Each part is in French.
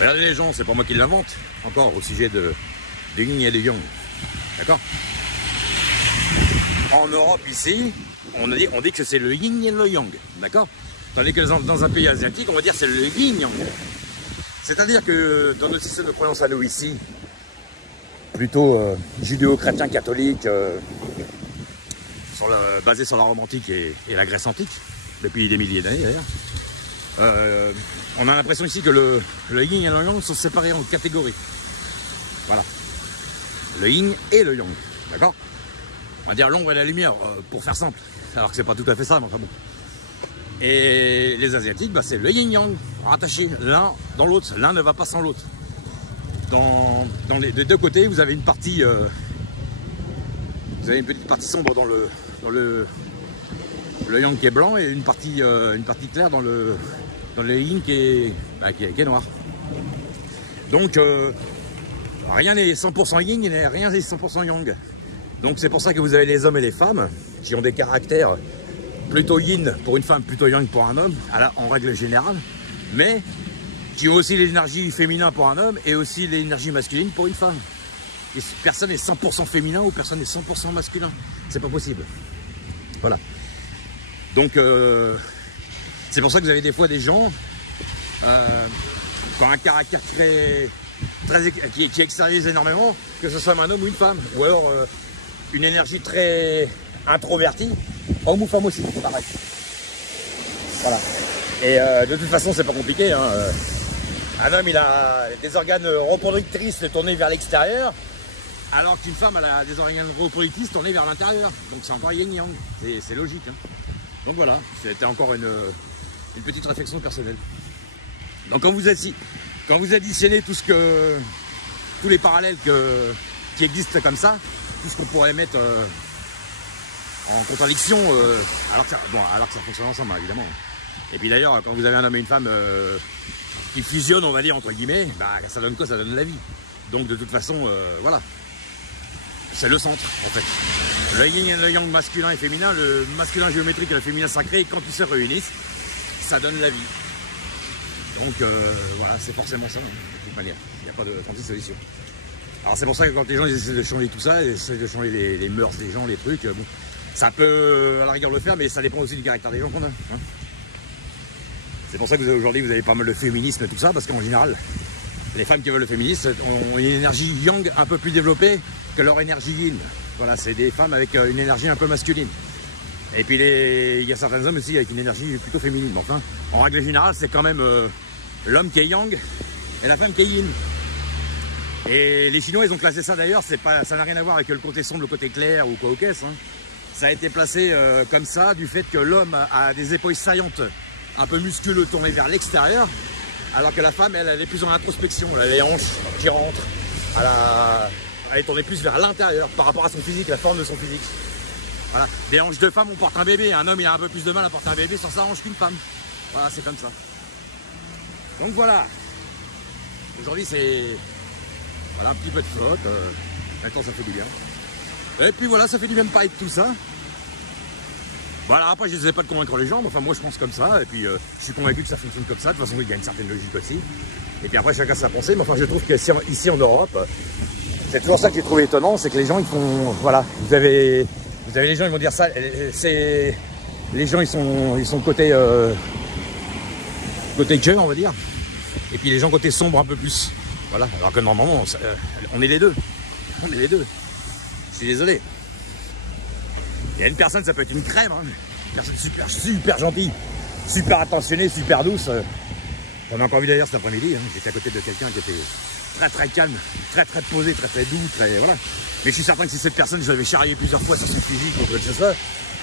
Regardez les gens, c'est pas moi qui l'invente, encore au sujet de yin et de yang. D'accord? En Europe, ici, on dit que c'est le yin et le yang. D'accord? Tandis que dans un pays asiatique, on va dire c'est le yin-yang. C'est-à-dire que dans notre système de croyance à nous ici, plutôt judéo-chrétien catholique, basé sur la Rome antique et la Grèce antique, depuis des milliers d'années d'ailleurs, on a l'impression ici que le yin et le yang sont séparés en catégories. Voilà. Le yin et le yang. D'accord? On va dire l'ombre et la lumière, pour faire simple. Alors que c'est pas tout à fait ça, mais enfin bon. Et les Asiatiques, bah, c'est le yin-yang, rattaché l'un dans l'autre. L'un ne va pas sans l'autre. Dans des deux côtés, vous avez une partie, vous avez une petite partie sombre dans le yang qui est blanc et une partie claire dans le yin qui est noir. Donc rien n'est 100% yin et rien n'est 100% yang. Donc c'est pour ça que vous avez les hommes et les femmes qui ont des caractères plutôt yin pour une femme, plutôt yang pour un homme, en règle générale, mais qui ont aussi l'énergie féminin pour un homme et aussi l'énergie masculine pour une femme. Et personne n'est 100% féminin ou personne n'est 100% masculin. C'est pas possible. Voilà. Donc, c'est pour ça que vous avez des fois des gens qui ont un caractère qui extériorise énormément, que ce soit un homme ou une femme. Ou alors une énergie très introvertie, homme ou femme aussi, pareil. Voilà. Et de toute façon, c'est pas compliqué. Hein. Un homme, il a des organes reproductrices tournés vers l'extérieur, alors qu'une femme, elle a des organes reproductrices tournés vers l'intérieur. Donc c'est encore yin-yang. C'est logique. Hein. Donc voilà, c'était encore une petite réflexion personnelle. Donc quand vous additionnez tous les parallèles qui existent comme ça, tout ce qu'on pourrait mettre en contradiction, alors que ça fonctionne ensemble, évidemment. Et puis d'ailleurs, quand vous avez un homme et une femme qui fusionnent, on va dire, entre guillemets, bah, ça donne quoi? Ça donne la vie. Donc de toute façon, voilà. C'est le centre, en fait. Le yin et le yang masculin et féminin, le masculin géométrique et le féminin sacré, quand ils se réunissent, ça donne la vie. Donc voilà, c'est forcément ça, de toute manière. Il n'y a pas de 36 solutions. Alors c'est pour ça que quand les gens ils essaient de changer tout ça, ils essaient de changer les mœurs des gens, les trucs, bon, ça peut à la rigueur le faire, mais ça dépend aussi du caractère des gens qu'on a. Hein. C'est pour ça que aujourd'hui vous avez pas mal de féminisme et tout ça, parce qu'en général, les femmes qui veulent le féminisme ont une énergie yang un peu plus développée que leur énergie yin. Voilà, c'est des femmes avec une énergie un peu masculine. Et puis il y a certains hommes aussi avec une énergie plutôt féminine. Mais enfin, en règle générale, c'est quand même l'homme qui est yang et la femme qui est yin. Et les Chinois, ils ont classé ça d'ailleurs, ça n'a rien à voir avec le côté sombre, le côté clair ou quoi au caisse. Hein. Ça a été placé comme ça du fait que l'homme a des épaules saillantes, un peu musculeux, tournées vers l'extérieur, alors que la femme, elle est plus en introspection. Elle a les hanches qui rentrent, elle est tournée plus vers l'intérieur par rapport à son physique, la forme de son physique. Voilà. Des hanches de femme, on porte un bébé. Un homme, il a un peu plus de mal à porter un bébé sans sa hanche qu'une femme. Voilà, c'est comme ça. Donc voilà. Aujourd'hui, c'est... Voilà, un petit peu de flotte, maintenant ça fait du bien. Et puis voilà, ça fait du bien de parler de tout ça. Voilà, après je n'essaie pas de convaincre les gens, mais enfin moi je pense comme ça, et puis je suis convaincu que ça fonctionne comme ça, de toute façon il y a une certaine logique aussi. Et puis après chacun sa pensée, mais enfin je trouve que ici en Europe, c'est toujours ça que j'ai trouvé étonnant, c'est que les gens ils font, voilà, vous avez les gens ils vont dire ça, c'est... Les gens ils sont côté cœur on va dire, et puis les gens côté sombre un peu plus. Voilà, alors que normalement, on est les deux. On est les deux. Je suis désolé. Il y a une personne, ça peut être une crème, hein, une personne super gentille, super attentionnée, super douce. On a encore vu d'ailleurs cet après-midi, hein, j'étais à côté de quelqu'un qui était très calme, très posé, très doux, voilà. Mais je suis certain que si cette personne, je l'avais charrié plusieurs fois sur son physique ou quelque chose comme ça,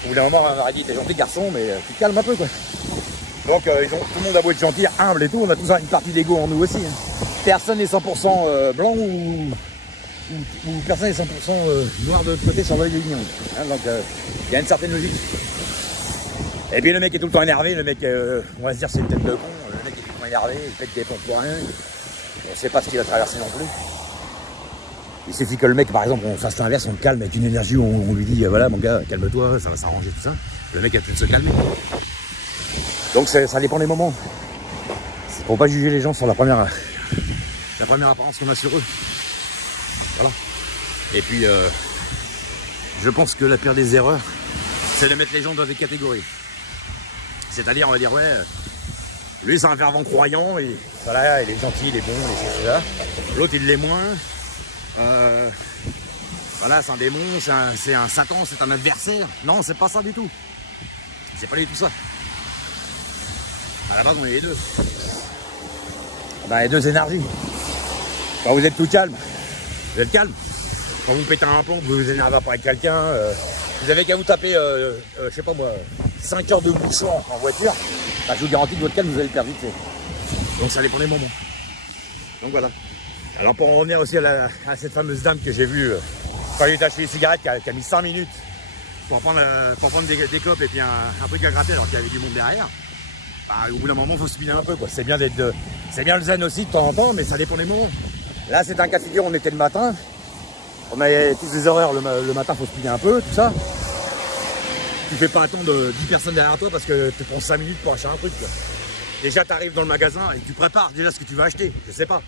au bout d'un moment, on aurait dit, t'es gentil garçon, mais tu te calmes un peu, quoi. Donc tout le monde a beau être gentil, humble et tout, on a tous une partie d'ego en nous aussi. Hein. Personne n'est 100% blanc ou personne n'est 100% noir de l'autre côté sur l'œil de l'union. Hein, donc il y a une certaine logique. Et puis le mec est tout le temps énervé, le mec, on va se dire c'est une tête de con, le mec est tout le temps énervé, il pète des plombs pour rien, on ne sait pas ce qu'il va traverser non plus. Il suffit que le mec, par exemple, on fasse l'inverse, on le calme avec une énergie où on lui dit voilà mon gars, calme-toi, ça va s'arranger tout ça. Le mec a pu se calmer. Donc ça dépend des moments. Faut pas juger les gens sur la première la première apparence qu'on a sur eux. Voilà. Et puis, je pense que la pire des erreurs, c'est de mettre les gens dans des catégories. C'est-à-dire, on va dire, ouais, lui c'est un fervent croyant, et voilà, il est gentil, il est bon, et là. L'autre il l'est moins. Voilà, c'est un démon, c'est un Satan, c'est un adversaire. Non, c'est pas ça du tout. C'est pas du tout ça. À la base, on est les deux. Ben, les deux énergies. Quand vous êtes tout calme, vous êtes calme. Quand vous pétez un plomb, vous vous énervez pas avec quelqu'un, vous avez qu'à vous taper, je sais pas moi, 5 heures de bouchon en voiture, ben, je vous garantis que votre calme, vous allez le perdre vite fait. Donc ça dépend des moments. Donc voilà. Alors pour en revenir aussi à cette fameuse dame que j'ai vue quand j'ai acheté les cigarettes, qui a mis 5 minutes pour prendre des clopes et puis un truc à gratter alors qu'il y avait du monde derrière. Bah, au bout d'un moment, il faut se speeder un peu, quoi. C'est bien le zen aussi de temps en temps, mais ça dépend des moments. Là, c'est un cas de figure, on était le matin. On avait tous les horaires le matin, il faut speeder un peu, tout ça. Tu fais pas attendre 10 personnes derrière toi parce que tu prends 5 minutes pour acheter un truc, quoi. Déjà, tu arrives dans le magasin et tu prépares déjà ce que tu vas acheter. Je sais pas.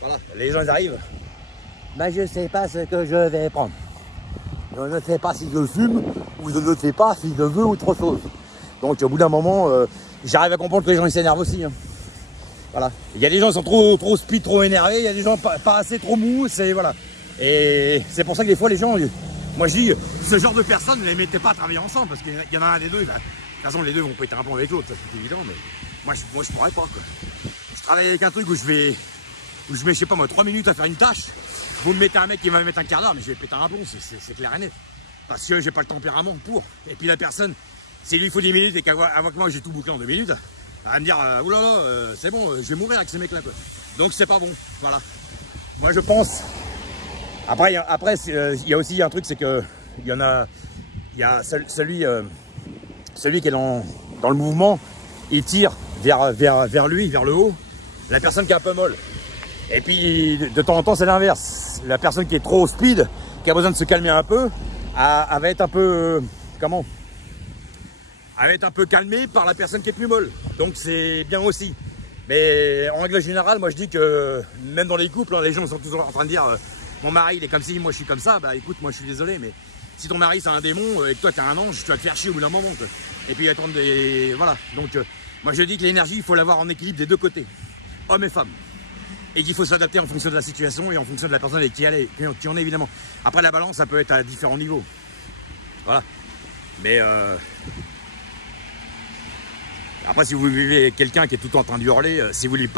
Voilà, les gens ils arrivent. Ben, je sais pas ce que je vais prendre. Je ne sais pas si je fume ou je ne sais pas si je veux autre chose. Donc, au bout d'un moment, j'arrive à comprendre que les gens ils s'énervent aussi. Hein. Voilà. Il y a des gens qui sont trop speed, trop énervés. Il y a des gens pas assez, trop mous. Voilà. Et c'est pour ça que des fois, les gens, moi je dis, ce genre de personnes, ne les mettez pas à travailler ensemble parce qu'il y en a un des deux. Bah, de toute façon, les deux vont péter un pont avec l'autre, ça c'est évident. Mais moi, je pourrais pas. Quoi. Je travaille avec un truc où je mets, je sais pas moi, 3 minutes à faire une tâche. Vous me mettez un mec qui va me mettre un quart d'heure, mais je vais péter un plomb, c'est clair et net. Parce que j'ai pas le tempérament pour. Et puis la personne, s'il lui faut 10 minutes et qu'avant que moi j'ai tout bouclé en 2 minutes, elle va me dire, oulala, c'est bon, je vais mourir avec ces mecs-là. Donc c'est pas bon, voilà. Moi je pense. Après il y a aussi un truc, c'est que il y a celui qui est dans le mouvement, il tire vers lui, vers le haut, la personne qui est un peu molle. Et puis de temps en temps c'est l'inverse. La personne qui est trop speed, qui a besoin de se calmer un peu, elle va être un peu comment? Elle va être un peu calmée par la personne qui est plus molle. Donc c'est bien aussi. Mais en règle générale, moi je dis que même dans les couples, hein, les gens sont toujours en train de dire mon mari il est comme ci, moi je suis comme ça. Bah écoute, moi je suis désolé, mais si ton mari c'est un démon et que toi t'es un ange, tu vas te faire chier au bout d'un moment. Quoi. Et puis attendre des. Voilà. Donc moi je dis que l'énergie, il faut l'avoir en équilibre des deux côtés, hommes et femmes. Et qu'il faut s'adapter en fonction de la situation et en fonction de la personne avec qui on est évidemment. Après la balance, ça peut être à différents niveaux. Voilà. Mais après, si vous vivez avec quelqu'un qui est tout le temps en train de hurler, si vous lui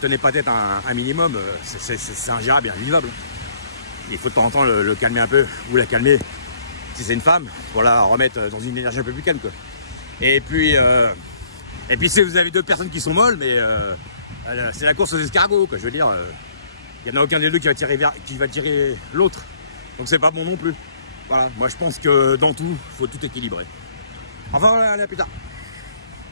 tenez pas tête un minimum, c'est ingérable et invivable. Il faut de temps en temps le calmer un peu, ou la calmer, si c'est une femme, pour la remettre dans une énergie un peu plus calme. Quoi. Et puis si vous avez deux personnes qui sont molles, mais c'est la course aux escargots, quoi. Je veux dire, il n'y en a aucun des deux qui va tirer l'autre. Donc c'est pas bon non plus. Voilà, moi je pense que dans tout, il faut tout équilibrer. Enfin voilà, allez, à plus tard.